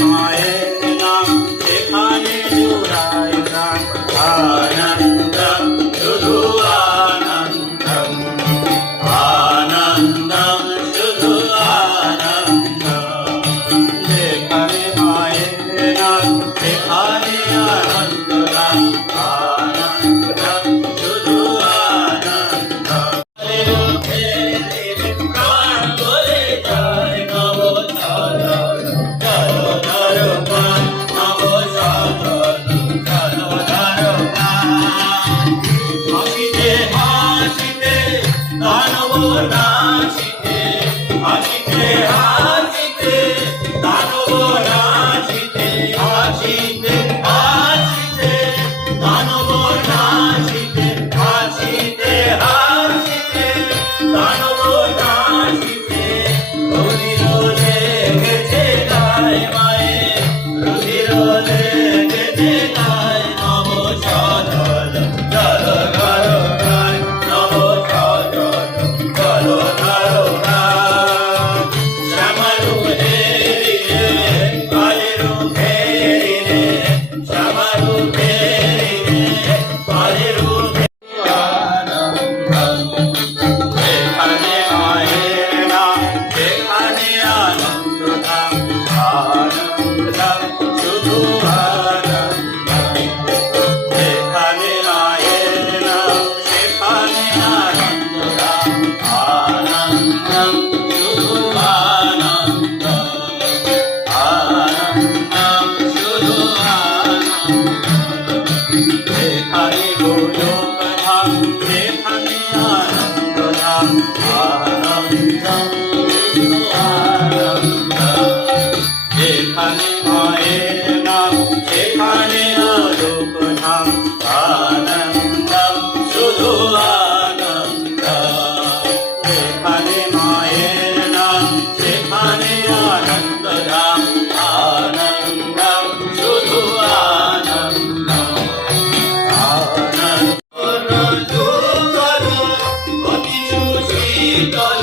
Maye na মায়ের নাম সেখানে অরূপ ধাম আনন্দম শুধু আনন্দম যেখানে মায়ের নাম সেখানে আনন্দ ধাম আনন্দম শুধু আনন্দম আনন্দ অতি সুশীতল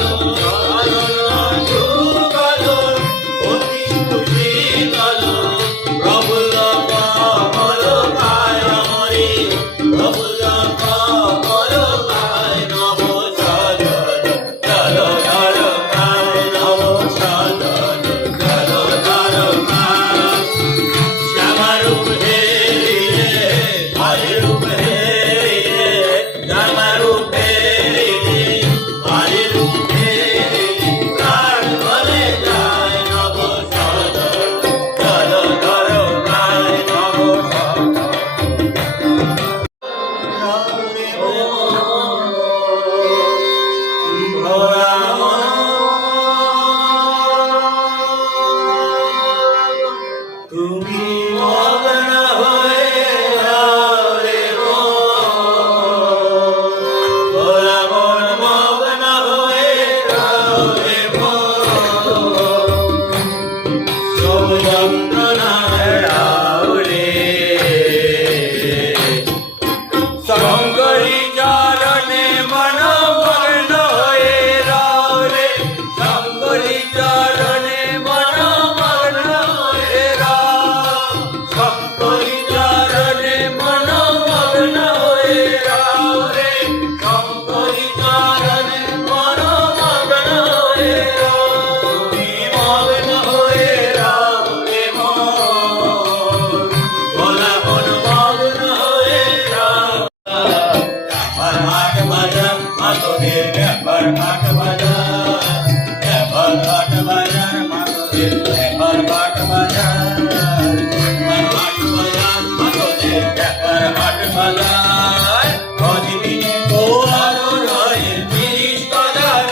তুমি মগ্ন হয়ে রে ওরা মন মগ্ন হয়ে রে সব যন্ত্রণায় রে শঙ্করী চরণে মন মগ্ন হয়ে রে শঙ্করী চরণে মন মগ্ন হয়ে শঙ্করী চরণে মন মগ্ন হয়ে রে শঙ্করী চরণে মন মগ্ন হয়ে তুমি মগ্ন হয়ে রে ভোলা মন মগ্ন হয়ে ব্যাপার হাট বাজার মাতোদের ব্যাপার হাট বাজার ব্যাপার হাট বাজার মাতোদের ব্যাপার হাট বাজার হাট বাজার অদিনে গোয়ারো রয়ে 30 বাজার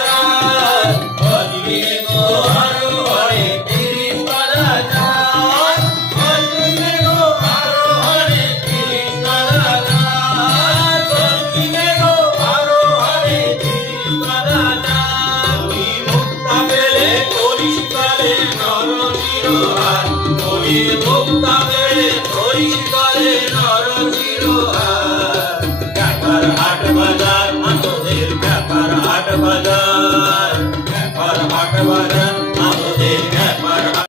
অদিনে গোয়ারো রয়ে 30 বাজার অদিনে গোয়ারো রয়ে 30 বাজার অদিনে গোয়ারো রয়ে 30 বাজার তুমি মুক্তা পেলে করিস কালে নর চিরহার তুমি মুক্তা পেলে করিস কালে নর চিরহার ব্যাপার হাট বাজার আমাদের ব্যাপার হাট বাজার ব্যাপার হাট বাজার